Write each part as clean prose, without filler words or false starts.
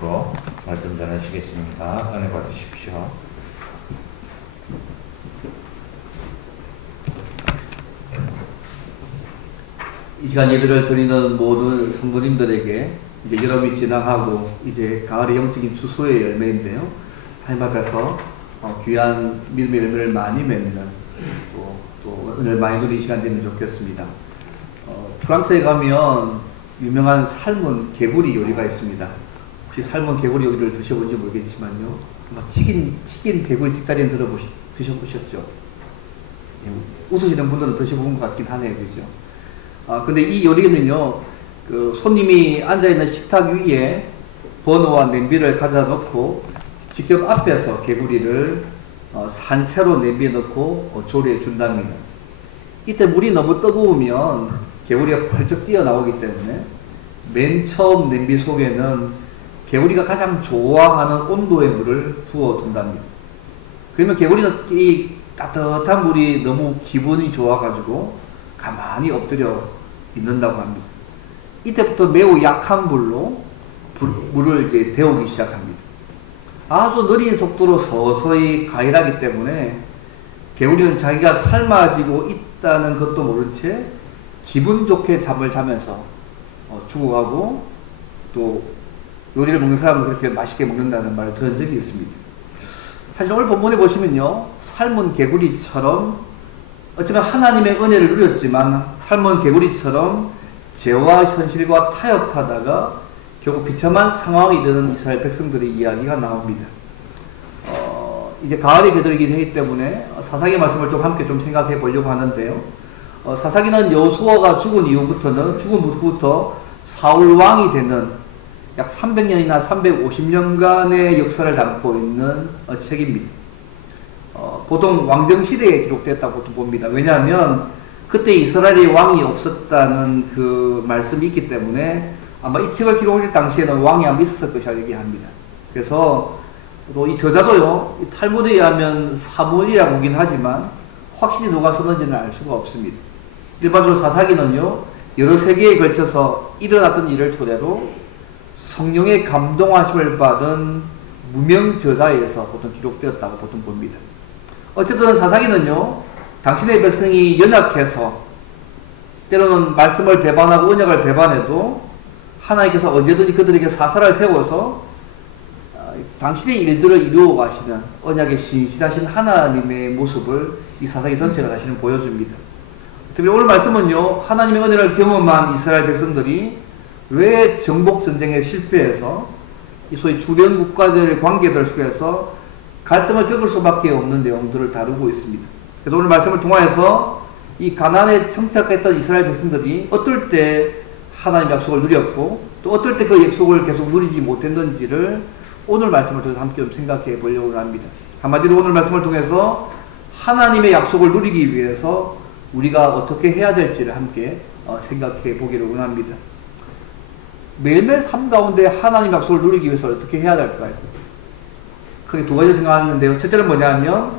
으로 말씀 전하시겠습니다. 은혜 받으십시오. 이 시간 예배를 드리는 모든 성도님들에게 이제 여름이 지나가고 이제 가을의 영적인 추수의 열매인데요. 하나님 앞에서 귀한 밀매 열매를 많이 맺는 또 은혜를 많이 누리는 시간 되면 좋겠습니다. 프랑스에 가면 유명한 삶은 개구리 요리가 있습니다. 혹시 삶은 개구리 요리를 드셔본지 모르겠지만요. 튀긴 개구리 뒷다리는 드셔보셨죠? 웃으시는 분들은 드셔본 것 같긴 하네요. 그죠? 근데 이 요리는요, 손님이 앉아있는 식탁 위에 버너와 냄비를 가져다 놓고 직접 앞에서 개구리를 산채로 냄비에 넣고 조리해 준답니다. 이때 물이 너무 뜨거우면 개구리가 펄쩍 뛰어나오기 때문에 맨 처음 냄비 속에는 개구리가 가장 좋아하는 온도의 물을 부어 둔답니다. 그러면 개구리는 이 따뜻한 물이 너무 기분이 좋아가지고 가만히 엎드려 있는다고 합니다. 이때부터 매우 약한 불로 물을 이제 데우기 시작합니다. 아주 느린 속도로 서서히 가열하기 때문에 개구리는 자기가 삶아지고 있다는 것도 모른 채 기분 좋게 잠을 자면서 죽어가고 또 요리를 먹는 사람은 그렇게 맛있게 먹는다는 말을 들은 적이 있습니다. 사실 오늘 본문에 보시면요, 삶은 개구리처럼 어쩌면 하나님의 은혜를 누렸지만 삶은 개구리처럼 죄와 현실과 타협하다가 결국 비참한 상황이 되는 이스라엘 백성들의 이야기가 나옵니다. 이제 가을이 되어들기 되기 때문에 사사기 말씀을 좀 함께 좀 생각해 보려고 하는데요. 사사기는 여호수아가 죽은 후부터 사울 왕이 되는 약 300년이나 350년간의 역사를 담고 있는 책입니다. 보통 왕정시대에 기록됐다고 봅니다. 왜냐하면 그때 이스라엘의 왕이 없었다는 그 말씀이 있기 때문에 아마 이 책을 기록할 당시에는 왕이 아마 있었을 것이라고 얘기합니다. 그래서 또 이 저자도요, 이 탈무드에 의하면 사무엘이라고 하긴 하지만 확실히 누가 썼는지는 알 수가 없습니다. 일반적으로 사사기는요, 여러 세기에 걸쳐서 일어났던 일을 토대로 성령의 감동하심을 받은 무명 저자에서 보통 기록되었다고 보통 봅니다. 어쨌든 사사기는요, 당신의 백성이 연약해서 때로는 말씀을 배반하고 언약을 배반해도 하나님께서 언제든지 그들에게 사사를 세워서 당신의 일들을 이루어 가시는 언약의 신실하신 하나님의 모습을 이 사사기 전체가 사실은 보여줍니다. 특히 오늘 말씀은요, 하나님의 은혜를 경험한 이스라엘 백성들이 왜 정복전쟁에 실패해서 이 소위 주변 국가들의 관계들 속에서 갈등을 겪을 수밖에 없는 내용들을 다루고 있습니다. 그래서 오늘 말씀을 통하여서 이 가나안에 정착했던 이스라엘 백성들이 어떨 때 하나님의 약속을 누렸고 또 어떨 때 그 약속을 계속 누리지 못했는지를 오늘 말씀을 통해서 함께 좀 생각해 보려고 합니다. 한마디로 오늘 말씀을 통해서 하나님의 약속을 누리기 위해서 우리가 어떻게 해야 될지를 함께 생각해 보기를 원합니다. 매일매일 삶 가운데 하나님 약속을 누리기 위해서 어떻게 해야 될까요? 크게 두 가지 생각하는데요. 첫째는 뭐냐면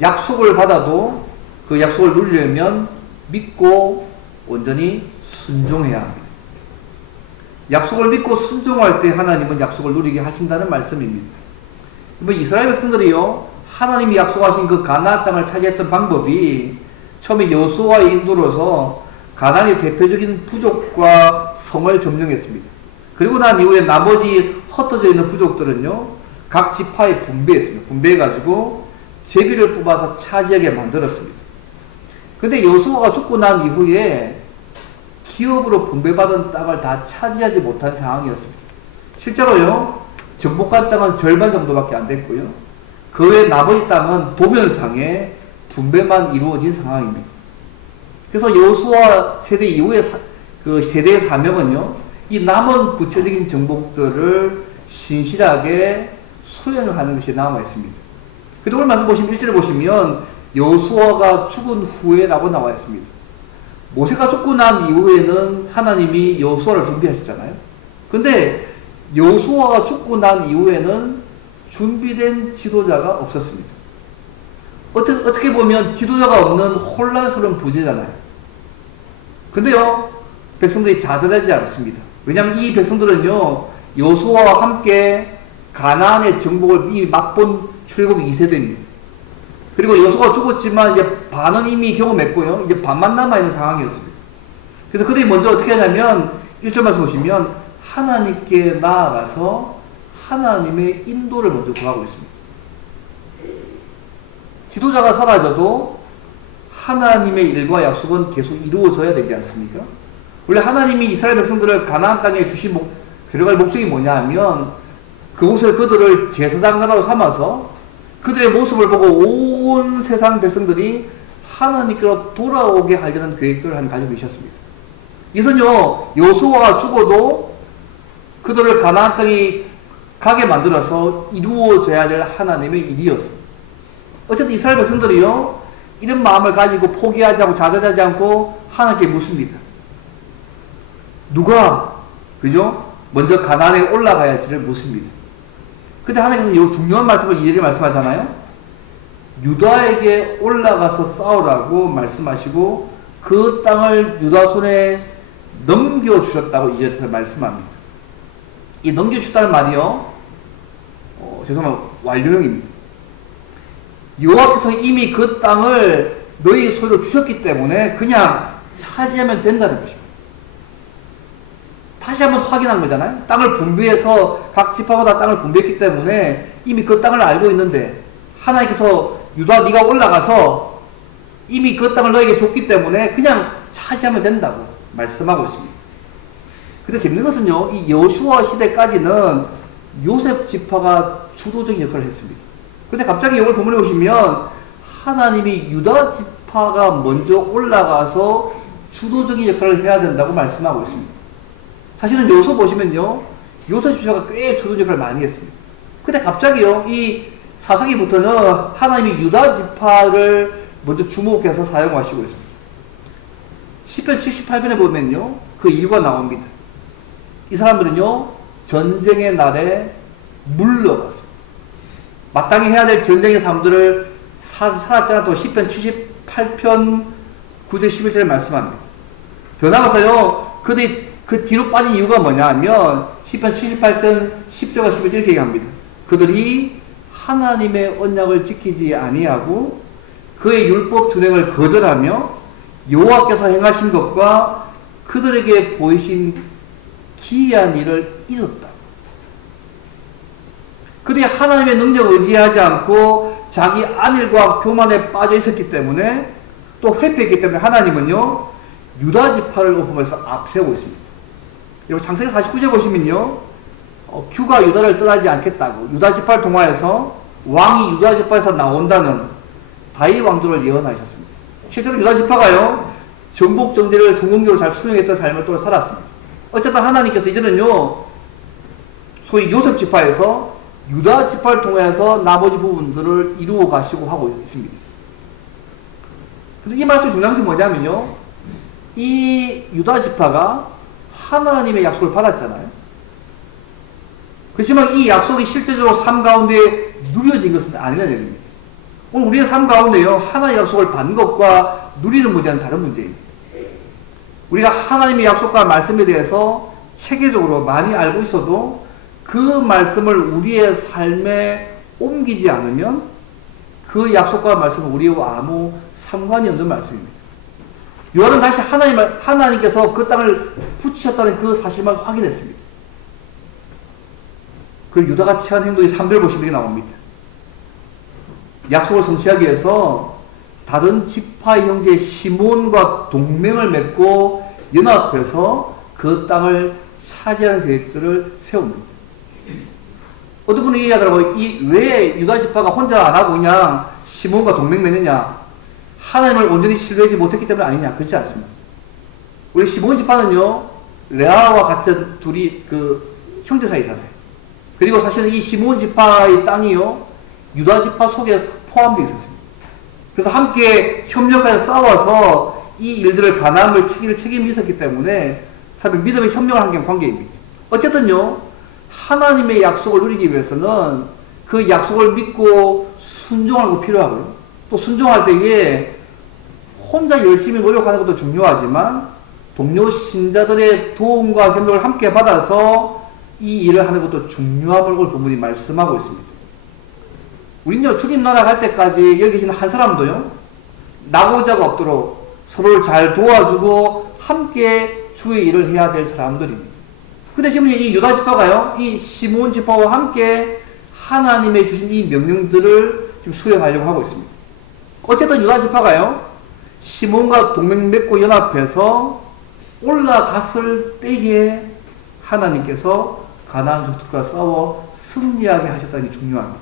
약속을 받아도 그 약속을 누리려면 믿고 온전히 순종해야 합니다. 약속을 믿고 순종할 때 하나님은 약속을 누리게 하신다는 말씀입니다. 이스라엘 백성들이요, 하나님이 약속하신 그 가나안 땅을 차지했던 방법이 처음에 여호수아의 인도로서 가나안의 대표적인 부족과 성을 점령했습니다. 그리고 난 이후에 나머지 흩어져 있는 부족들은요, 각 지파에 분배했습니다. 분배해가지고 제비를 뽑아서 차지하게 만들었습니다. 근데 여호수아가 죽고 난 이후에 기업으로 분배받은 땅을 다 차지하지 못한 상황이었습니다. 실제로요, 정복한 땅은 절반 정도밖에 안 됐고요. 그 외 나머지 땅은 도면상에 분배만 이루어진 상황입니다. 그래서 여호수아 세대 이후의 그 세대의 사명은요, 이 남은 구체적인 정복들을 신실하게 수행을 하는 것이 남아 있습니다. 그래도 오늘 말씀 보시면 1절을 보시면 여호수아가 죽은 후에라고 나와 있습니다. 모세가 죽고 난 이후에는 하나님이 여호수아를 준비하셨잖아요. 근데 여호수아가 죽고 난 이후에는 준비된 지도자가 없었습니다. 어떻게 보면 지도자가 없는 혼란스러운 부재잖아요. 근데요, 백성들이 좌절하지 않습니다. 왜냐하면 이 백성들은요, 여호수아와 함께 가나안의 정복을 이미 맛본 출애굽 2세대입니다. 그리고 여호수아가 죽었지만 이제 반은 이미 경험했고요. 이제 반만 남아있는 상황이었습니다. 그래서 그들이 먼저 어떻게 하냐면 1절 말씀 보시면 하나님께 나아가서 하나님의 인도를 먼저 구하고 있습니다. 지도자가 사라져도 하나님의 일과 약속은 계속 이루어져야 되지 않습니까? 원래 하나님이 이스라엘 백성들을 가나안 땅에 들어갈 목적이 뭐냐 하면 그곳에 그들을 제사장 나라로 삼아서 그들의 모습을 보고 온 세상 백성들이 하나님께로 돌아오게 하려는 계획들을 가지고 계셨습니다. 이것은요, 여호수아가 죽어도 그들을 가나안 땅에 가게 만들어서 이루어져야 될 하나님의 일이었습니다. 어쨌든 이스라엘 백성들이요, 이런 마음을 가지고 포기하지 않고 좌절하지 않고 하나님께 묻습니다. 누가, 그죠? 먼저 가나안에 올라가야 할지를 묻습니다. 근데 하나님께서 이 중요한 말씀을 이렇게 말씀하잖아요. 유다에게 올라가서 싸우라고 말씀하시고 그 땅을 유다 손에 넘겨주셨다고 이제부터 말씀합니다. 이 넘겨주셨다는 말이요, 죄송합니다. 완료형입니다. 여호와께서 이미 그 땅을 너희 소유로 주셨기 때문에 그냥 차지하면 된다는 것입니다. 다시 한번 확인한 거잖아요. 땅을 분배해서 각 지파마다 땅을 분배했기 때문에 이미 그 땅을 알고 있는데 하나님께서 유다 네가 올라가서 이미 그 땅을 너에게 줬기 때문에 그냥 차지하면 된다고 말씀하고 있습니다. 근데 재밌는 것은요, 이 여호수아 시대까지는 요셉 지파가 주도적인 역할을 했습니다. 근데 갑자기 이걸 본문에 보시면 하나님이 유다 지파가 먼저 올라가서 주도적인 역할을 해야 된다고 말씀하고 있습니다. 사실은 여호수아 보시면요, 요셉 지파가 꽤 주도적 역할을 많이 했습니다. 근데 갑자기요, 이 사사기부터는 하나님이 유다 지파를 먼저 주목해서 사용하시고 있습니다. 시편 78편에 보면요, 그 이유가 나옵니다. 이 사람들은요, 전쟁의 날에 물러갔습니다. 마땅히 해야 될 전쟁의 삶들을 살았지 않아도 시편 78편 9절 11절에 말씀합니다. 더 나아가서요, 그들이 그 뒤로 빠진 이유가 뭐냐 하면 시편 78편 10절과 11절 이렇게 얘기합니다. 그들이 하나님의 언약을 지키지 아니하고 그의 율법 준행을 거절하며 여호와께서 행하신 것과 그들에게 보이신 기이한 일을 잊었다. 그들이 하나님의 능력을 의지하지 않고 자기 안일과 교만에 빠져 있었기 때문에 또 회피했기 때문에 하나님은요, 유다 지파를 포함해서 앞세우고 있습니다. 여러분 창세기 49절 보시면요, 규가 유다를 떠나지 않겠다고 유다 지파를 통하여서 왕이 유다 지파에서 나온다는 다윗 왕조를 예언하셨습니다. 실제로 유다 지파가요, 정복 정제를 성공적으로 잘 수행했던 삶을 또 살았습니다. 어쨌든 하나님께서 이제는요, 소위 요셉 지파에서 유다 지파를 통해서 나머지 부분들을 이루어 가시고 하고 있습니다. 근데 이 말씀의 중요한 것이 뭐냐면요, 이 유다 지파가 하나님의 약속을 받았잖아요. 그렇지만 이 약속이 실제적으로 삶 가운데 누려진 것은 아니라는 얘기입니다. 오늘 우리의 삶 가운데요, 하나님의 약속을 받는 것과 누리는 문제는 다른 문제입니다. 우리가 하나님의 약속과 말씀에 대해서 체계적으로 많이 알고 있어도 그 말씀을 우리의 삶에 옮기지 않으면 그 약속과 말씀은 우리와 아무 상관이 없는 말씀입니다. 요한은 다시 하나님께서 그 땅을 붙이셨다는 그 사실만 확인했습니다. 그 유다가 취한 행동이 3절 보시면 이렇게 나옵니다. 약속을 성취하기 위해서 다른 지파의 형제 시몬과 동맹을 맺고 연합해서 그 땅을 차지하는 계획들을 세웁니다. 어떤 분이 얘기하더라고요. 왜 유다 지파가 혼자 안 하고 그냥 시몬과 동맹 맺느냐? 하나님을 온전히 신뢰하지 못했기 때문에 아니냐? 그렇지 않습니다. 우리 시몬 지파는요, 레아와 같은 둘이 그 형제 사이잖아요. 그리고 사실은 이 시몬 지파의 땅이요, 유다 지파 속에 포함되어 있었습니다. 그래서 함께 협력해서 싸워서 이 일들을 가나안을 책임지셨기 때문에 사실 믿음의 협력을 한 관계입니다. 어쨌든요, 하나님의 약속을 누리기 위해서는 그 약속을 믿고 순종하는 거 필요하고요. 또 순종할 때에 혼자 열심히 노력하는 것도 중요하지만 동료 신자들의 도움과 협력을 함께 받아서 이 일을 하는 것도 중요함을 오늘 본문이 말씀하고 있습니다. 우리는요, 주님 나라 갈 때까지 여기 계신 한 사람도요, 낙오자가 없도록 서로를 잘 도와주고 함께 주의 일을 해야 될 사람들입니다. 근데 지금 이 유다 지파가요, 이 시몬 지파와 함께 하나님의 주신 이 명령들을 지금 수행하려고 하고 있습니다. 어쨌든 유다 지파가요, 시몬과 동맹 맺고 연합해서 올라갔을 때에 하나님께서 가나안 족속과 싸워 승리하게 하셨다는 게 중요합니다.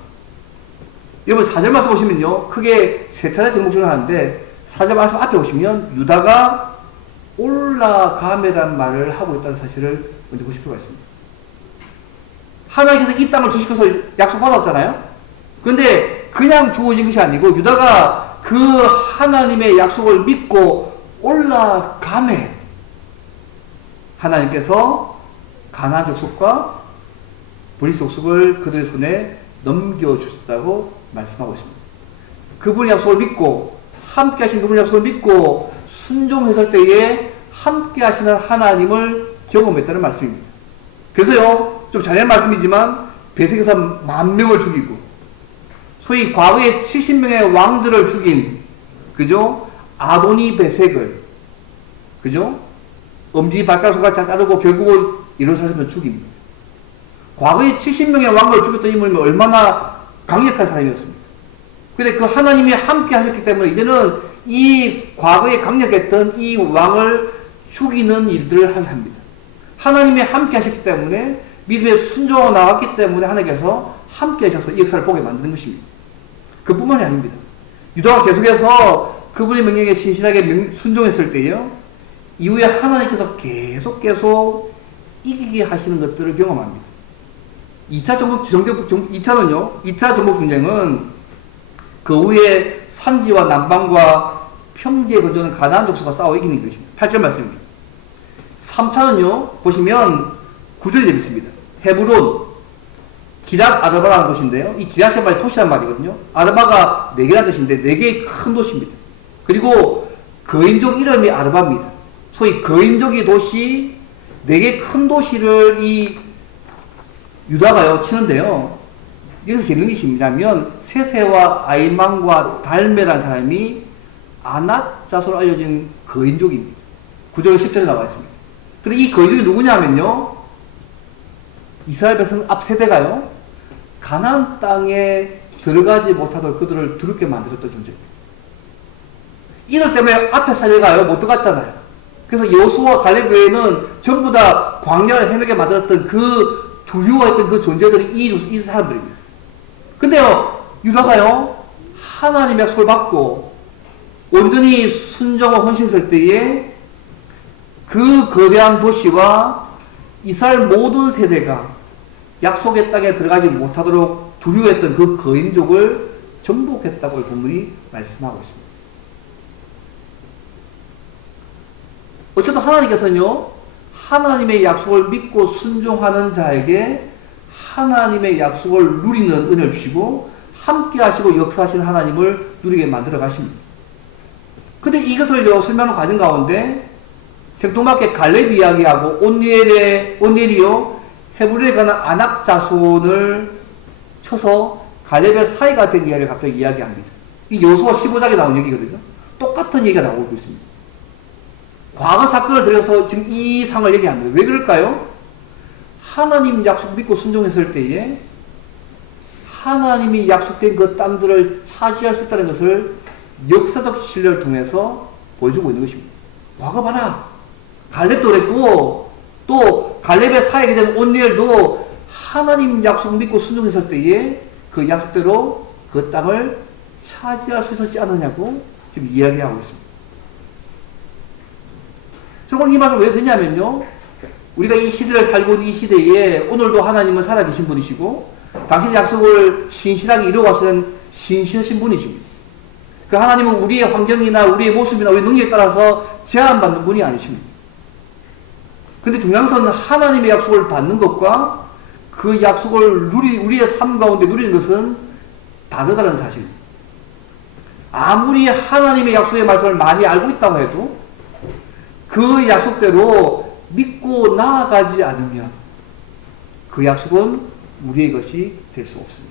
여러분 4절 말씀 보시면요, 크게 세 차례 정복을 하는데 4절 말씀 앞에 보시면 유다가 올라가매란 말을 하고 있다는 사실을 먼저 보실 필요가 있습니다. 하나님께서 이 땅을 주시고서 약속받았잖아요. 그런데 그냥 주어진 것이 아니고 유다가 그 하나님의 약속을 믿고 올라가매 하나님께서 가나안 족속과 브리스 족속을 그들의 손에 넘겨주셨다고 말씀하고 있습니다. 그분의 약속을 믿고 함께 하신 그분의 약속을 믿고 순종했을 때에 함께 하시는 하나님을 경험했다는 말씀입니다. 그래서요, 좀 잘된 말씀이지만 베색에서 10,000명을 죽이고 소위 과거에 70명의 왕들을 죽인, 그죠? 아도니 베색을, 그죠? 엄지 발가락과 자르고 결국은 예루살렘을 죽입니다. 과거에 70명의 왕을 죽였던 인물이 얼마나 강력한 사람이었습니다. 그런데 그 하나님이 함께 하셨기 때문에 이제는 이 과거에 강력했던 이 왕을 죽이는 일들을 하게 합니다. 하나님이 함께 하셨기 때문에 믿음에 순종하고 나왔기 때문에 하나님께서 함께 하셔서 이 역사를 보게 만드는 것입니다. 그뿐만이 아닙니다. 유다가 계속해서 그분의 명령에 신실하게 순종했을 때요, 이후에 하나님께서 계속 이기게 하시는 것들을 경험합니다. 2차 전복 전쟁은 그 후에 산지와 남방과 평지에 거주하는 가나안 족속과 싸워 이기는 것입니다. 8절 말씀입니다. 3차는요, 보시면 9절 재밌습니다. 헤브론, 기랏 아르바라는 곳인데요. 이 기랏의 말이 도시란 말이거든요. 아르바가 4개라는 뜻인데 4개의 큰 도시입니다. 그리고 거인족 이름이 아르바입니다. 소위 거인족의 도시, 4개 큰 도시를 이 유다가요 치는데요. 여기서 재밌는 것이 뭐냐면 세세와 아이만과 달메라는 사람이 아낙 자손으로 알려진 거인족입니다. 9절 10절에 나와 있습니다. 근데 이 거인족이 누구냐면요, 이스라엘 백성 앞 세대가요, 가나안 땅에 들어가지 못하도록 그들을 두렵게 만들었던 존재입니다. 이들 때문에 앞에 세대가요 못 들어갔잖아요. 그래서 여호수아와 갈렙 외에는 전부 다 광야를 헤매게 만들었던 그 두려워했던 그 존재들이 이 사람들입니다. 근데요, 유다가요, 하나님의 약속을 받고 온전히 순종과 헌신했을 때에 그 거대한 도시와 이스라엘 모든 세대가 약속의 땅에 들어가지 못하도록 두려워했던 그 거인족을 정복했다고 본문이 말씀하고 있습니다. 어쨌든 하나님께서는요, 하나님의 약속을 믿고 순종하는 자에게 하나님의 약속을 누리는 은혜를 주시고 함께 하시고 역사하시는 하나님을 누리게 만들어 가십니다. 근데 이것을요, 설명하는 과정 가운데 생뚱맞게 갈렙 이야기하고 온니엘이요, 헤브론에 가는 아낙 자손을 쳐서 갈렙의 사이가 된 이야기를 갑자기 이야기합니다. 이 여호수아 15장에 나온 얘기거든요. 똑같은 얘기가 나오고 있습니다. 과거 사건을 들여서 지금 이 상을 얘기합니다. 왜 그럴까요? 하나님 약속 믿고 순종했을 때에 하나님이 약속된 그 땅들을 차지할 수 있다는 것을 역사적 신뢰를 통해서 보여주고 있는 것입니다. 과거 봐라. 갈렙도 그랬고 또 갈렙의 사역이 된 온니엘도 하나님 약속 믿고 순종했을 때에 그 약속대로 그 땅을 차지할 수 있었지 않느냐고 지금 이야기하고 있습니다. 저는 이 말씀을 왜 드냐면요, 우리가 이 시대를 살고 있는 이 시대에 오늘도 하나님은 살아계신 분이시고 당신의 약속을 신실하게 이루어가시는 신실하신 분이십니다. 그 하나님은 우리의 환경이나 우리의 모습이나 우리의 능력에 따라서 제한받는 분이 아니십니다. 근데 중요한 것은 하나님의 약속을 받는 것과 그 약속을 우리의 삶 가운데 누리는 것은 다르다는 사실입니다. 아무리 하나님의 약속의 말씀을 많이 알고 있다고 해도 그 약속대로 믿고 나아가지 않으면 그 약속은 우리의 것이 될 수 없습니다.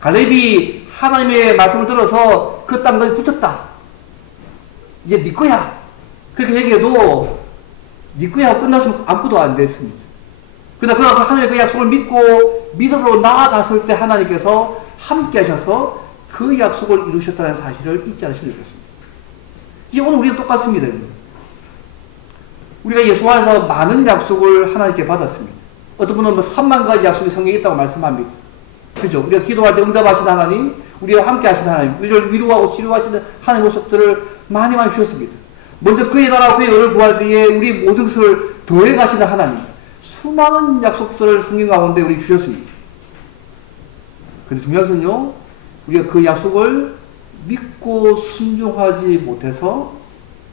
갈렙이 하나님의 말씀을 들어서 그 땅 너희 붙였다. 이제 네 거야. 그렇게 얘기해도 네 거야 하고 끝났으면 아무것도 안 됐습니다. 그러나 그 하나님의 그 약속을 믿고 믿음으로 나아갔을 때 하나님께서 함께 하셔서 그 약속을 이루셨다는 사실을 잊지 않으시면 좋겠습니다. 이제 오늘 우리도 똑같습니다. 우리가 예수 안에서 많은 약속을 하나님께 받았습니다. 어떤 분은 3만 가지 약속이 성경에 있다고 말씀합니다. 그죠? 우리가 기도할 때 응답하시는 하나님, 우리와 함께 하시는 하나님, 우리를 위로하고 치료하시는 하나님의 모습들을 많이 주셨습니다. 먼저 그의 나라와 그의 의를 구할 때에 우리 모든 것을 더해 가시는 하나님, 수많은 약속들을 성경 가운데 우리 주셨습니다. 그런데 중요한 것은요, 우리가 그 약속을 믿고 순종하지 못해서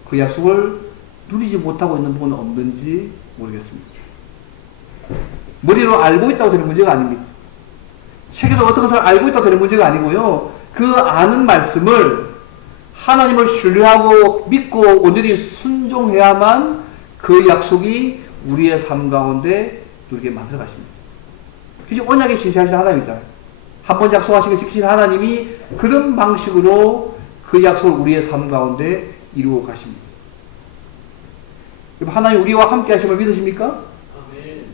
그 약속을 누리지 못하고 있는 부분은 없는지 모르겠습니다. 머리로 알고 있다고 되는 문제가 아닙니다. 책에서 어떤 것을 알고 있다고 되는 문제가 아니고요. 그 아는 말씀을 하나님을 신뢰하고 믿고 온전히 순종해야만 그 약속이 우리의 삶 가운데 누리게 만들어 가십니다. 그것이 언약에 신실하신 하나님이잖아요. 한 번 약속하신 거 지키신 하나님이 그런 방식으로 그 약속을 우리의 삶 가운데 이루어 가십니다. 하나님 우리와 함께 하심을 믿으십니까? 아멘.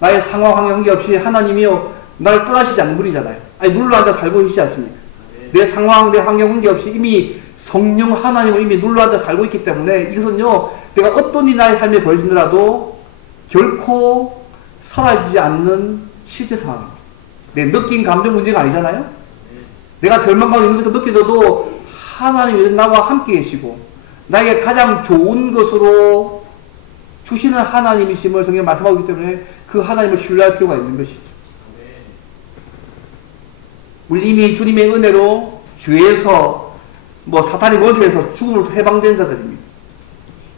나의 상황 환경이 없이 하나님이요 나를 떠나시지 않는 분이잖아요. 아니 눌러앉아 살고 계시지 않습니까? 아멘. 내 상황 내 환경 관계 없이 이미 성령 하나님을 이미 눌러앉아 살고 있기 때문에 이것은요 내가 어떤 일이 나의 삶에 벌어지더라도 결코 사라지지 않는 실제 상황입니다. 내 느낀 감정 문제가 아니잖아요. 아멘. 내가 절망감이 있는 것을 느껴져도 하나님이 나와 함께 계시고 나에게 가장 좋은 것으로 주시는 하나님이심을 성경에 말씀하고 있기 때문에 그 하나님을 신뢰할 필요가 있는 것이죠. 아멘. 우리 이미 주님의 은혜로 죄에서 사탄의 권세에서 죽음으로 해방된 자들입니다.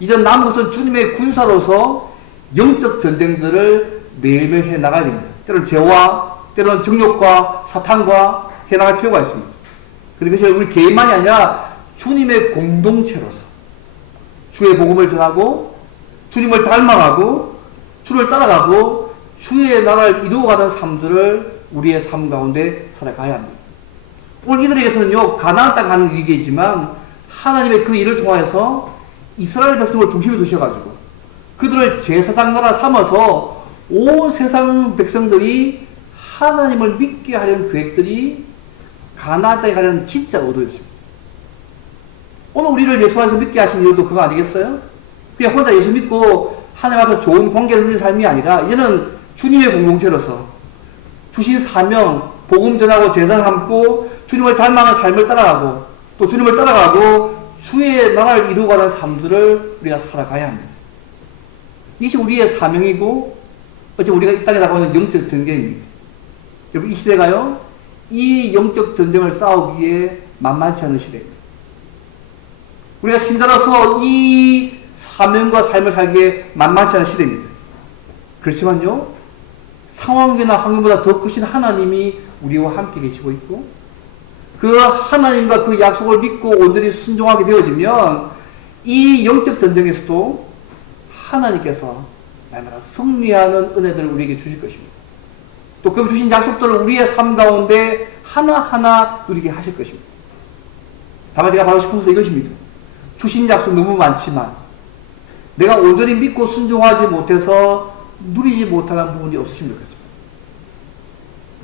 이제 남은 것은 주님의 군사로서 영적 전쟁들을 매일매일 해나가야 됩니다. 때로는 죄와 때로는 정욕과 사탄과 해나갈 필요가 있습니다. 그런데 그것이 우리 개인만이 아니라 주님의 공동체로서 주의 복음을 전하고 주님을 닮아가고 주를 따라가고 주의 나라를 이루어가는 삶들을 우리의 삶 가운데 살아가야 합니다. 오늘 이들에게서는요 가나안 땅 가는 일이지만 하나님의 그 일을 통하여서 이스라엘 백성을 중심에 두셔가지고 그들을 제사장 나라 삼아서 온 세상 백성들이 하나님을 믿게 하려는 계획들이 가나안 땅에 가려는 진짜 의도였습니다. 오늘 우리를 예수 안에서 믿게 하신 이유도 그거 아니겠어요? 그냥 혼자 예수 믿고 하나님 앞에 좋은 관계를 누리는 삶이 아니라 이제는 주님의 공동체로서 주신 사명, 복음 전하고 제사 삼고 주님을 닮아가는 삶을 따라가고 또 주님을 따라가고 주의 나라를 이루어가는 삶들을 우리가 살아가야 합니다. 이것이 우리의 사명이고 어째 우리가 이 땅에 나가는 영적 전쟁입니다. 여러분 이 시대가요 이 영적 전쟁을 싸우기에 만만치 않은 시대입니다. 우리가 신자로서 이 사명과 삶을 살기에 만만치 않은 시대입니다. 그렇지만요 상황이나 환경보다 더 크신 하나님이 우리와 함께 계시고 있고 그 하나님과 그 약속을 믿고 온전히 순종하게 되어지면 이 영적 전쟁에서도 하나님께서 날마다 승리하는 은혜들을 우리에게 주실 것입니다. 또 그 주신 약속들을 우리의 삶 가운데 하나하나 누리게 하실 것입니다. 다만 제가 바로 싶은 것은 이것입니다. 주신 약속 너무 많지만 내가 온전히 믿고 순종하지 못해서 누리지 못하는 부분이 없으시면 좋겠습니다.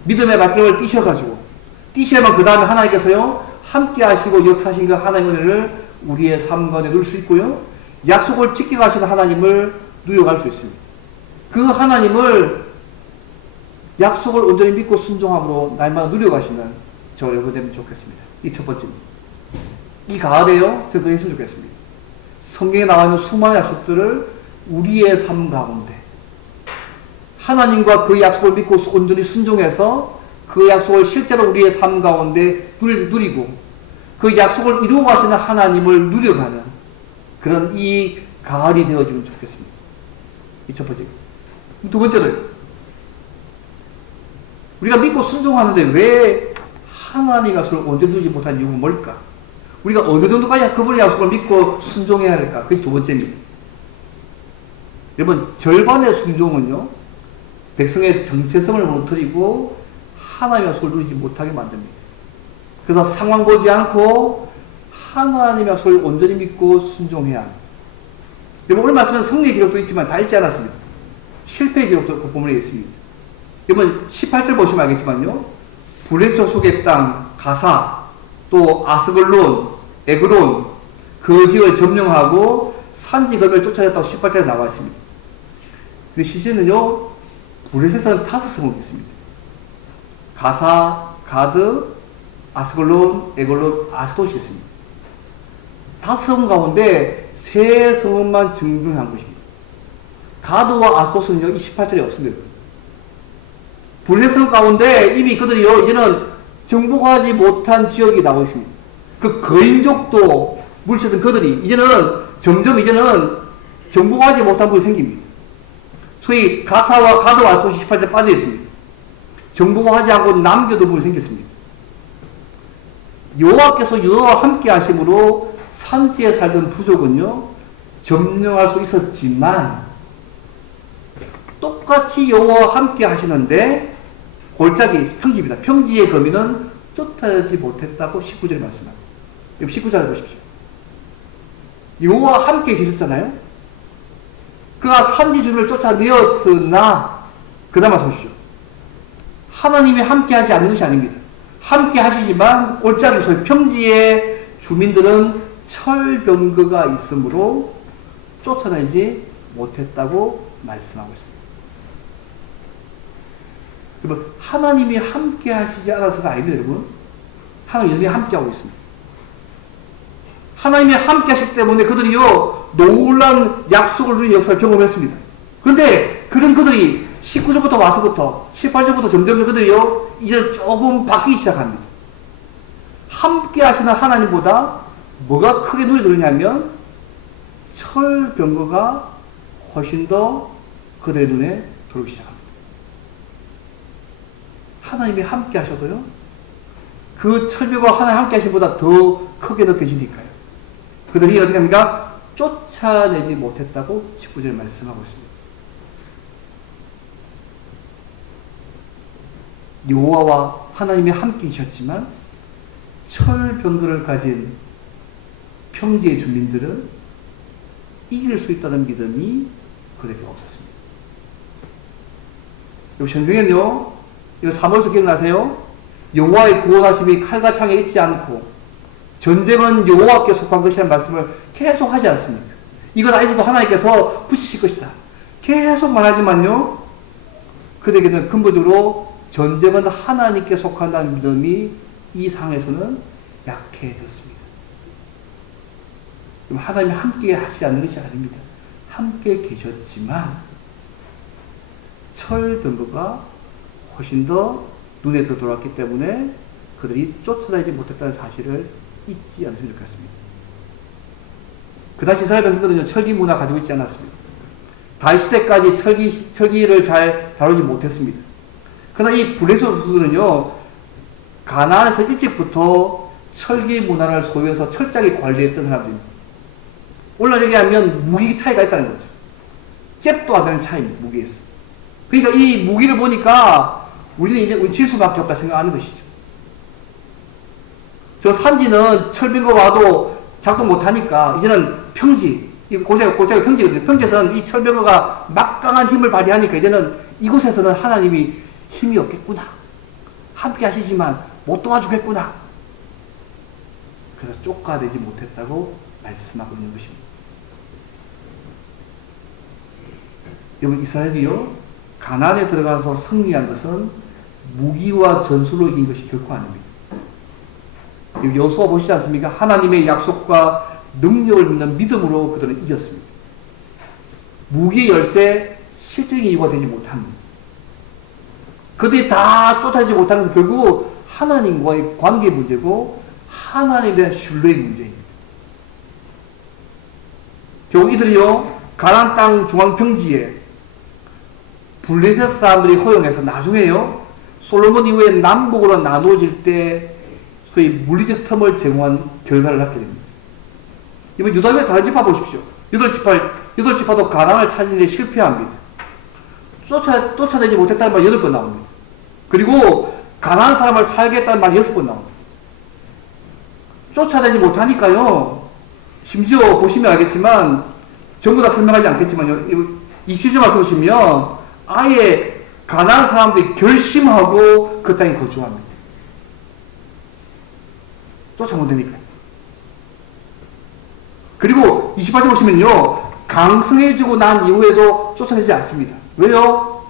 믿음의 발걸음을 뛰셔야만 그 다음에 하나님께서요 함께 하시고 역사하신 그 하나님의 은혜를 우리의 삶 가운데 누릴 수 있고요 약속을 지켜가시는 하나님을 누려갈 수 있습니다. 그 하나님을 약속을 온전히 믿고 순종함으로 날마다 누려가시는 저와 여러분 되면 좋겠습니다. 이 첫 번째입니다. 이 가을에요 저도 했으면 좋겠습니다. 성경에 나와 있는 수많은 약속들을 우리의 삶 가운데 하나님과 그 약속을 믿고 온전히 순종해서 그 약속을 실제로 우리의 삶 가운데 누리고 그 약속을 이루어 가시는 하나님을 누려가는 그런 이 가을이 되어지면 좋겠습니다. 이 첫 번째. 두 번째는 우리가 믿고 순종하는데 왜 하나님 약속을 온전히 누리지 못한 이유가 뭘까? 우리가 어느 정도까지 그분의 약속을 믿고 순종해야 할까? 그것이 두 번째입니다. 여러분 절반의 순종은요 백성의 정체성을 무너뜨리고 하나님의 약속을 누리지 못하게 만듭니다. 그래서 상황 보지 않고 하나님의 약속을 온전히 믿고 순종해야 합니다. 여러분 오늘 말씀은 승리의 기록도 있지만 다 읽지 않았습니다. 실패의 기록도 그 본문에 있습니다. 여러분 18절 보시면 알겠지만요. 블레셋 속의 땅 가사 또 아스글론 에그론 그 지역을 점령하고 산지 거민을 쫓아냈다고 18절에 나와 있습니다. 그 시제는요 블레셋은 5성을 있습니다. 가사, 가드, 아스글론, 에글론, 아스돗이 있습니다. 5성 가운데 3성만 증빙한 것입니다. 가드와 아스돗은요, 이 18절에 없습니다. 블레셋 가운데 이미 그들이요, 이제는 정복하지 못한 지역이 나오고 있습니다. 그 거인족도 물리쳤던 그들이 이제는 점점 이제는 정복하지 못한 부분이 생깁니다. 소위 가사와 가드와 아스돗이 18절에 빠져 있습니다. 정복하지 않고 남겨둔 부분이 생겼습니다. 여호와께서 유다와 함께 하심으로 산지에 살던 부족은요 점령할 수 있었지만 똑같이 여호와와 함께 하시는데 골짜기 평지입니다. 평지의 거민은 쫓아내지 못했다고 19절에 말씀합니다. 19절 보십시오. 여호와와 함께 계셨잖아요. 그가 산지 주민을 쫓아내었으나 그 다음 보십시오. 하나님이 함께 하지 않는 것이 아닙니다. 함께 하시지만 골짜기 소위 평지의 주민들은 철병거가 있으므로 쫓아내지 못했다고 말씀하고 있습니다. 여러분, 하나님이 함께 하시지 않아서가 아닙니다, 여러분. 하나님 여전히 함께 하고 있습니다. 하나님이 함께 하시기 때문에 그들이요, 놀라운 약속을 누린 역사를 경험했습니다. 그런데 그런 그들이 19절부터 와서부터 18절부터 점점 그들이요 이제 조금 바뀌기 시작합니다. 함께 하시는 하나님보다 뭐가 크게 눈에 들어오냐면 철병거가 훨씬 더 그들의 눈에 들어오기 시작합니다. 하나님이 함께 하셔도요 그 철병거가 하나님 함께 하신 보다 더 크게 느껴지니까요. 그들이 어떻게 합니까? 쫓아내지 못했다고 19절 말씀하고 있습니다. 여호와와 하나님이 함께 계셨지만 철병거를 가진 평지의 주민들은 이길 수 있다는 믿음이 그들에게 없었습니다. 여기 성경에는요, 이거 사무엘서 기억나세요? 여호와의 구원하심이 칼과 창에 있지 않고 전쟁은 여호와께 속한 것이라는 말씀을 계속 하지 않습니까? 이건 아직도 하나님께서 붙이실 것이다. 계속 말하지만요, 그들에게는 근본적으로 전쟁은 하나님께 속한다는 믿음이 이 상황에서는 약해졌습니다. 하나님이 함께 하시지 않는 것이 아닙니다. 함께 계셨지만 철병거가 훨씬 더 눈에 더 들어왔기 때문에 그들이 쫓아다니지 못했다는 사실을 잊지 않으시면 좋겠습니다. 그 당시 이스라엘 백성들은 철기 문화 가지고 있지 않았습니다. 다윗 시대까지 철기를 잘 다루지 못했습니다. 그러나 이 블레셋 후손들은요, 가나안에서 일찍부터 철기 문화를 소유해서 철저하게 관리했던 사람들입니다. 오늘 얘기하면 무기 차이가 있다는 거죠. 잽도 안 되는 차이입니다, 무기에서. 그러니까 이 무기를 보니까 우리는 이제 우리 질 수밖에 없다 생각하는 것이죠. 저 산지는 철병거 와도 작동 못하니까 이제는 평지, 골짜기 평지거든요. 평지에서는 이 철병거가 막강한 힘을 발휘하니까 이제는 이곳에서는 하나님이 힘이 없겠구나. 함께 하시지만 못 도와주겠구나. 그래서 쫓아내지 못했다고 말씀하고 있는 것입니다. 여러분, 이스라엘이요, 가나안에 들어가서 승리한 것은 무기와 전술로 이긴 것이 결코 아닙니다. 여호수아 보시지 않습니까? 하나님의 약속과 능력을 믿는 믿음으로 그들은 이겼습니다. 무기의 열쇠, 실적인 이유가 되지 못합니다. 그들이 다 쫓아내지 못하는 것은 결국 하나님과의 관계 문제고 하나님에 대한 신뢰의 문제입니다. 결국 이들이요, 가나안 땅 중앙평지에 블레셋 사람들이 허용해서 나중에요, 솔로몬 이후에 남북으로 나누어질 때 소위 물리적 틈을 제공한 결과를 낳게 됩니다. 이번 유다의 다른 지파 보십시오. 8지파도 가나안을 찾는 데 실패합니다. 쫓아내지 못했다는 말 8번 나옵니다. 그리고 가난한 사람을 살겠다는 말 6번 나옵니다. 쫓아내지 못하니까요. 심지어 보시면 알겠지만 전부 다 설명하지 않겠지만요. 27절 말씀 보시면 아예 가난한 사람들이 결심하고 그 땅에 거주합니다. 쫓아 못 되니까요. 그리고 28절 보시면요. 강성해지고 난 이후에도 쫓아내지 않습니다. 왜요?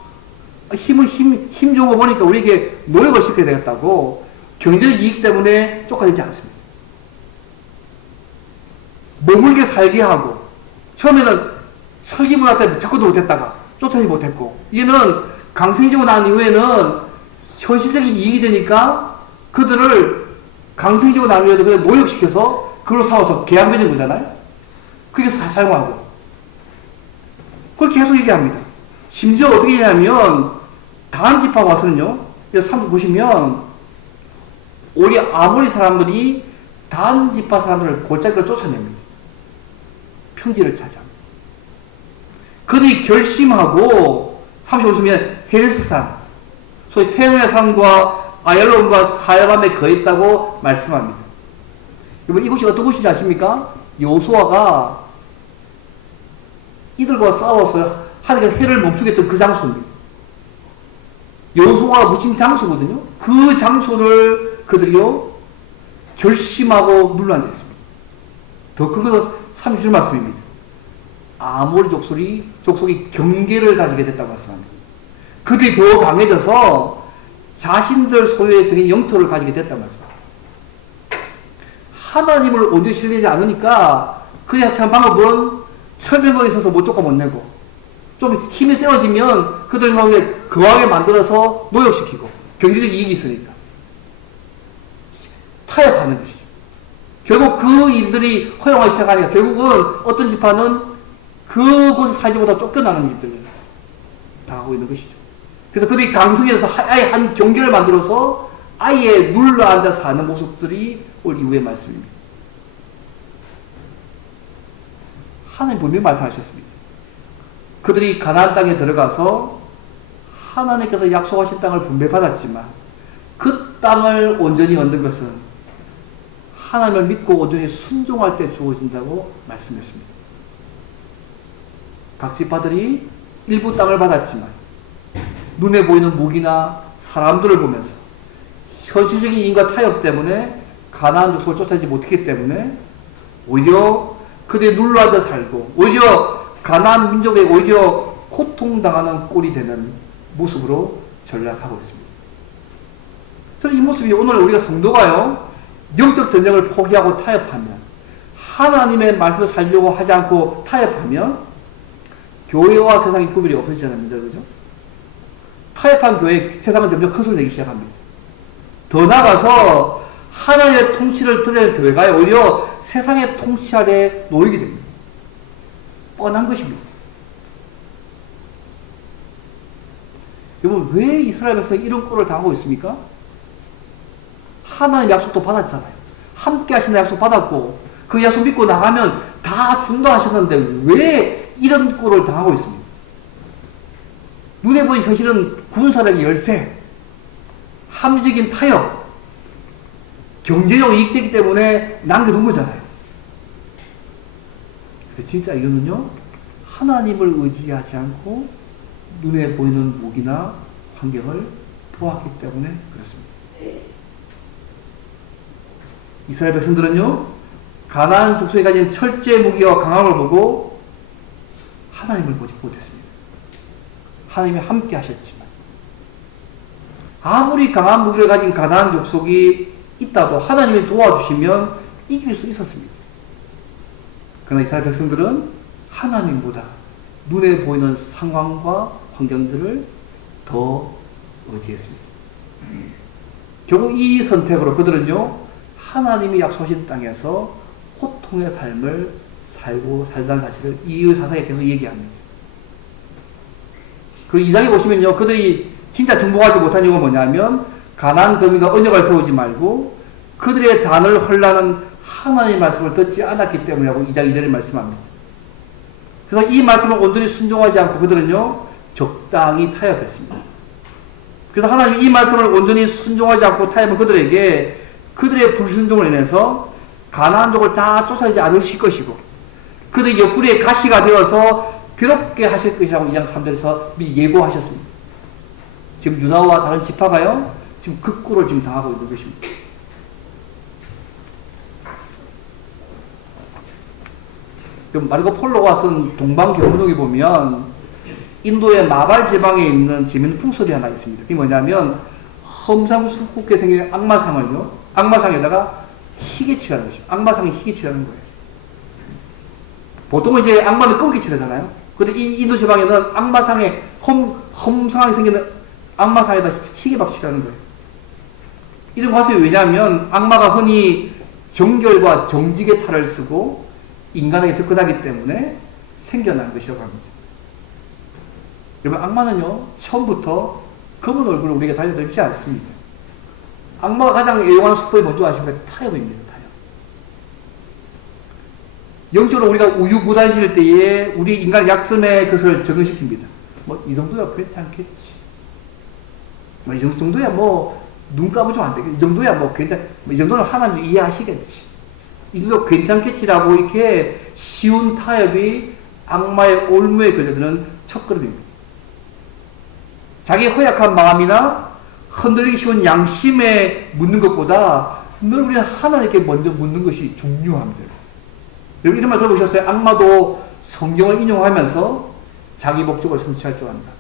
힘 좋은 거 보니까 우리에게 노력을 시켜야 되겠다고 경제적 이익 때문에 쫓아내지 않습니다. 머물게 살게 하고 처음에는 설기문화 때문에 접근도 못했다가 쫓아내지 못했고 이제는 강성해지고 난 이후에는 현실적인 이익이 되니까 그들을 강성해지고 난 이후에도 그냥 노력시켜서 그걸로 싸워서 계약 맺은 거잖아요. 그게 사용하고 그걸 계속 얘기합니다. 심지어 어떻게 얘기하냐면 다한 집합 와서는요. 3절 보시면 오히려 아모리 사람들이 다한 집합 사람들을 골짜기로 쫓아냅니다. 평지를 차지합니다. 그들이 결심하고 30절 보시면 헤레스산 소위 태양의 산과 아얄론과 사야밤에 거했다고 말씀합니다. 여러분 이곳이 어떤 곳인지 아십니까? 여호수아가 이들과 싸워서 하나님께서 해를 멈추게 했던 그 장소입니다. 여호수아가 묻힌 장소거든요. 그 장소를 그들이요 결심하고 눌러앉았습니다. 더 큰 것은 30절 말씀입니다. 아모리 족속이 경계를 가지게 됐다고 말씀합니다. 그들이 더 강해져서 자신들 소유의 적인 영토를 가지게 됐다고 말씀합니다. 하나님을 온전히 신뢰하지 않으니까 그들이 하찮은 방법은 철벽에 있어서 못 쫓아 못 내고 좀 힘이 세워지면 그들 가운데 거하게 만들어서 노역시키고 경제적 이익이 있으니까 타협하는 것이죠. 결국 그 일들이 허용하기 시작하니까 결국은 어떤 지파는 그곳에 살지 못하고 쫓겨나는 일들을 당하고 있는 것이죠. 그래서 그들이 강성해서 아예 한 경계를 만들어서 아예 눌러 앉아 사는 모습들이 올 이후의 말씀입니다. 하나님 분명히 말씀하셨습니다. 그들이 가나안 땅에 들어가서 하나님께서 약속하신 땅을 분배받았지만 그 땅을 온전히 얻는 것은 하나님을 믿고 온전히 순종할 때 주어진다고 말씀했습니다. 각 지파들이 일부 땅을 받았지만 눈에 보이는 무기나 사람들을 보면서 현실적인 이익과 타협 때문에 가나안 족속을 쫓아내지 못했기 때문에 오히려 그들이 눌러앉아 살고 오히려 가나안 민족에 오히려 고통당하는 꼴이 되는 모습으로 전락하고 있습니다. 저는 이 모습이 오늘 우리가 성도가요 영적 전쟁을 포기하고 타협하면 하나님의 말씀을 살려고 하지 않고 타협하면 교회와 세상의 구별이 없어지지 않습니다. 그죠? 타협한 교회 세상은 점점 큰 소리 내기 시작합니다. 더 나아가서 하나님의 통치를 드러내는 교회가 오히려 세상의 통치 아래 놓이게 됩니다. 뻔한 것입니다. 여러분 왜 이스라엘 백성이 이런 꼴을 당하고 있습니까? 하나님의 약속도 받았잖아요. 함께 하시는 약속 받았고 그 약속 믿고 나가면 다 준다 하셨는데 왜 이런 꼴을 당하고 있습니까? 눈에 보이는 현실은 군사력의 열세, 합리적인 타협, 경제적 이익되기 때문에 남겨둔 거잖아요. 근데 진짜 이거는요, 하나님을 의지하지 않고 눈에 보이는 무기나 환경을 보았기 때문에 그렇습니다. 이스라엘 백성들은요, 가나안 족속이 가진 철제 무기와 강함을 보고 하나님을 보지 못했습니다. 하나님이 함께 하셨지만 아무리 강한 무기를 가진 가나안 족속이 있다도 하나님이 도와주시면 이길 수 있었습니다. 그러나 이스라엘 백성들은 하나님보다 눈에 보이는 상황과 환경들을 더 의지했습니다. 결국 이 선택으로 그들은요 하나님이 약속하신 땅에서 고통의 삶을 살다는 사실을 이 사상에 계속 얘기합니다. 그 2장에 보시면요, 그들이 진짜 정복하지 못한 이유가 뭐냐면, 가나안 거민과 언약을 세우지 말고, 그들의 단을 헐라는 하나님의 말씀을 듣지 않았기 때문이라고 2장 2절에 말씀합니다. 그래서 이 말씀을 온전히 순종하지 않고 그들은요, 적당히 타협했습니다. 그래서 하나님 이 말씀을 온전히 순종하지 않고 타협한 그들에게 그들의 불순종을 인해서 가나안 족을 다 쫓아내지 않으실 것이고 그들의 옆구리에 가시가 되어서 괴롭게 하실 것이라고 2장 3절에서 미리 예고하셨습니다. 지금 유다와 다른 지파가요 지금 극구를 지금 당하고 있는 것입니다. 마르코 폴로가 쓴 동방경문록에 보면 인도의 마발 지방에 있는 재밌는 풍습이 하나 있습니다. 그게 뭐냐면 험상궂게 생긴 악마상을요 악마상에다가 희게칠하는 것이죠. 악마상에 희게칠하는 거예요. 보통은 이제 악마는 검게 칠하잖아요. 근데 이 인도 지방에는 악마상에 험상하게 생기는 악마상에다 희게 막 칠하는 거예요. 이런 과정이 왜냐하면 악마가 흔히 정결과 정직의 탈을 쓰고 인간에게 접근하기 때문에 생겨난 것이라고 합니다. 여러분 악마는요 처음부터 검은 얼굴을 우리에게 달려들지 않습니다. 악마가 가장 애용하는 수법이 뭔지 아십니까? 타협입니다. 타협. 영적으로 우리가 우유부단실 때에 우리 인간 약점의 것을 적응시킵니다. 뭐 이 정도야 괜찮겠지. 뭐 이 정도야 뭐 눈 감으면 안 되겠지. 이 정도야 뭐 괜찮. 뭐 이 정도는 하나님 이해하시겠지. 이 정도 괜찮겠지라고 이렇게 쉬운 타협이 악마의 올무에 걸려드는 첫걸음입니다. 자기 허약한 마음이나 흔들리기 쉬운 양심에 묻는 것보다 늘 우리는 하나님께 먼저 묻는 것이 중요합니다. 여러분 이런 말 들어보셨어요? 악마도 성경을 인용하면서 자기 목적을 성취할 줄 안다.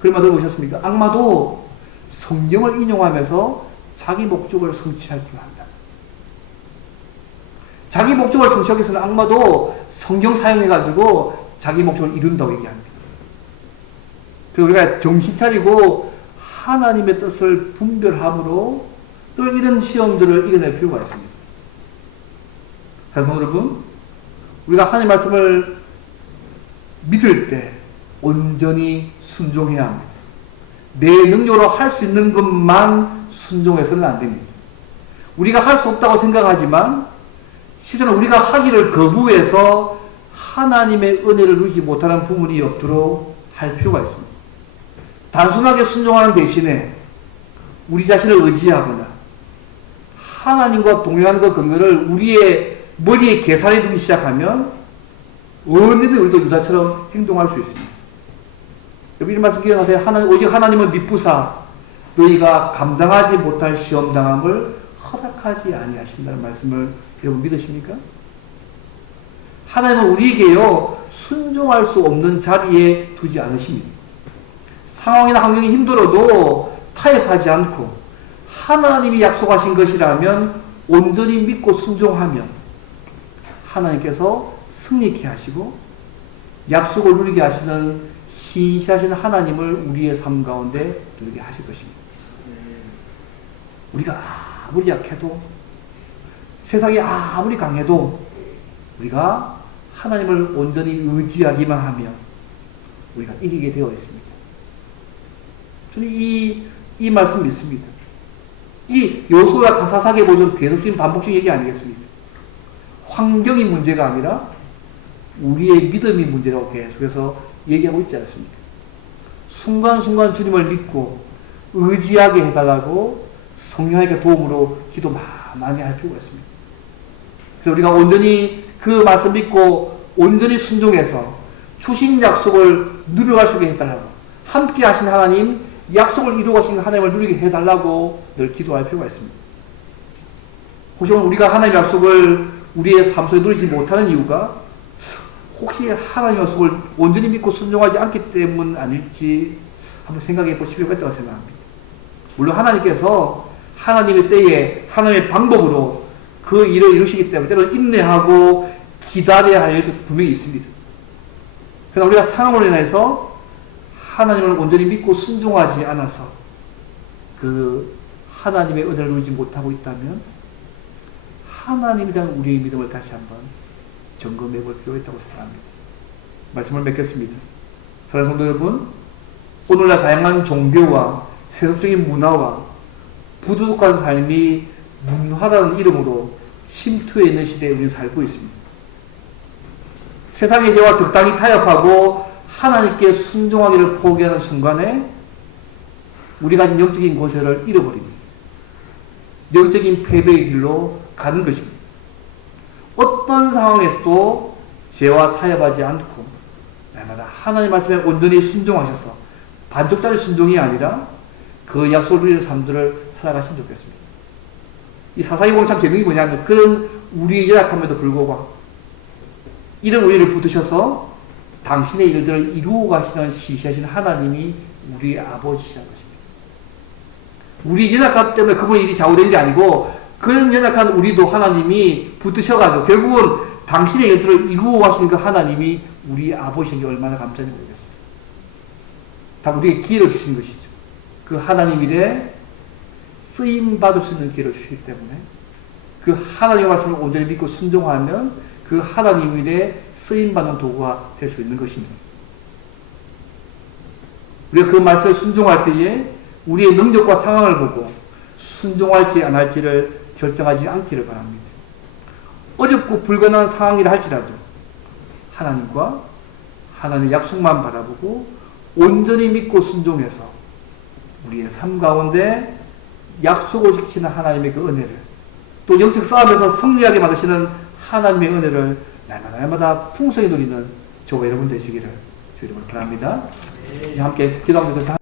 그런 말 들어보셨습니까? 악마도 성경을 인용하면서 자기 목적을 성취할 줄 안다. 자기 목적을 성취하기 위해서는 악마도 성경 사용해가지고 자기 목적을 이룬다고 얘기합니다. 그래서 우리가 정신 차리고 하나님의 뜻을 분별함으로 또 이런 시험들을 이겨낼 필요가 있습니다. 사랑하는 여러분, 우리가 하나님 말씀을 믿을 때 온전히 순종해야 합니다. 내 능력으로 할 수 있는 것만 순종해서는 안 됩니다. 우리가 할 수 없다고 생각하지만 실제로 우리가 하기를 거부해서 하나님의 은혜를 누리지 못하는 부분이 없도록 할 필요가 있습니다. 단순하게 순종하는 대신에 우리 자신을 의지하거나 하나님과 동행하는 그 근거를 우리의 머리에 계산해 두기 시작하면 언제든 우리도 유다처럼 행동할 수 있습니다. 여러분 이런 말씀 기억하세요. 오직 하나님은 미쁘사 너희가 감당하지 못할 시험당함을 허락하지 아니하신다는 말씀을 여러분 믿으십니까? 하나님은 우리에게요 순종할 수 없는 자리에 두지 않으십니다. 상황이나 환경이 힘들어도 타협하지 않고 하나님이 약속하신 것이라면 온전히 믿고 순종하면 하나님께서 승리케 하시고 약속을 누리게 하시는 신실하신 하나님을 우리의 삶 가운데 누리게 하실 것입니다. 우리가 아무리 약해도 세상이 아무리 강해도 우리가 하나님을 온전히 의지하기만 하면 우리가 이기게 되어 있습니다. 저는 이 말씀 믿습니다. 이 여호수아 가사사기에 보면 계속적인 반복적인 얘기 아니겠습니까? 환경이 문제가 아니라 우리의 믿음이 문제라고 계속해서 얘기하고 있지 않습니까? 순간순간 주님을 믿고 의지하게 해달라고 성령에게 도움으로 기도 많이 할 필요가 있습니다. 그래서 우리가 온전히 그 말씀 믿고 온전히 순종해서 주신 약속을 누려갈 수 있게 해달라고 함께 하신 하나님 약속을 이루어가신 하나님을 누리게 해달라고 늘 기도할 필요가 있습니다. 혹시 우리가 하나님의 약속을 우리의 삶 속에 누리지 못하는 이유가 혹시 하나님의 약속을 온전히 믿고 순종하지 않기 때문 아닐지 한번 생각해 보실 필요가 있다고 생각합니다. 물론 하나님께서 하나님의 때에 하나님의 방법으로 그 일을 이루시기 때문에 때로는 인내하고 기다려야 할 일도 분명히 있습니다. 그러나 우리가 상황으로 인해서 하나님을 온전히 믿고 순종하지 않아서 그 하나님의 은혜를 누리지 못하고 있다면 하나님에 대한 우리의 믿음을 다시 한번 점검해 볼 필요가 있다고 생각합니다. 말씀을 맺겠습니다. 사랑하는 성도 여러분, 오늘날 다양한 종교와 세속적인 문화와 부도덕한 삶이 문화라는 이름으로 침투해 있는 시대에 우리는 살고 있습니다. 세상의 죄와 적당히 타협하고 하나님께 순종하기를 포기하는 순간에 우리가 가진 영적인 권세를 잃어버립니다. 영적인 패배의 길로 가는 것입니다. 어떤 상황에서도 죄와 타협하지 않고 날마다 하나님 말씀에 온전히 순종하셔서 반쪽짜리 순종이 아니라 그 약속을 누리는 삶들을 살아가시면 좋겠습니다. 이 사사기 보면 참 재능이 뭐냐면 그런 우리의 연약함에도 불구하고 이런 우리를 붙드셔서 당신의 일들을 이루어 가시는 시시하신 하나님이 우리 아버지시라는 것입니다. 우리 연약함 때문에 그분의 일이 좌우되는 게 아니고 그런 연약한 우리도 하나님이 붙드셔가지고 결국은 당신의 일들을 이루어 가시는 그 하나님이 우리 아버지인 게 얼마나 감사한지 모르겠습니다. 다 우리에게 기회를 주신 것이죠. 그 하나님 일에 쓰임받을 수 있는 기회를 주시기 때문에 그 하나님의 말씀을 온전히 믿고 순종하면 그 하나님 일에 쓰임받는 도구가 될 수 있는 것입니다. 우리가 그 말씀을 순종할 때에 우리의 능력과 상황을 보고 순종할지 안 할지를 결정하지 않기를 바랍니다. 어렵고 불가능한 상황이라 할지라도 하나님과 하나님의 약속만 바라보고 온전히 믿고 순종해서 우리의 삶 가운데 약속을 지키는 하나님의 그 은혜를 또 영적 싸움에서 승리하게 만드시는 하나님의 은혜를 날마다 풍성히 누리는 저와 여러분 되시기를 주님을 바랍니다. 함께 기도하면서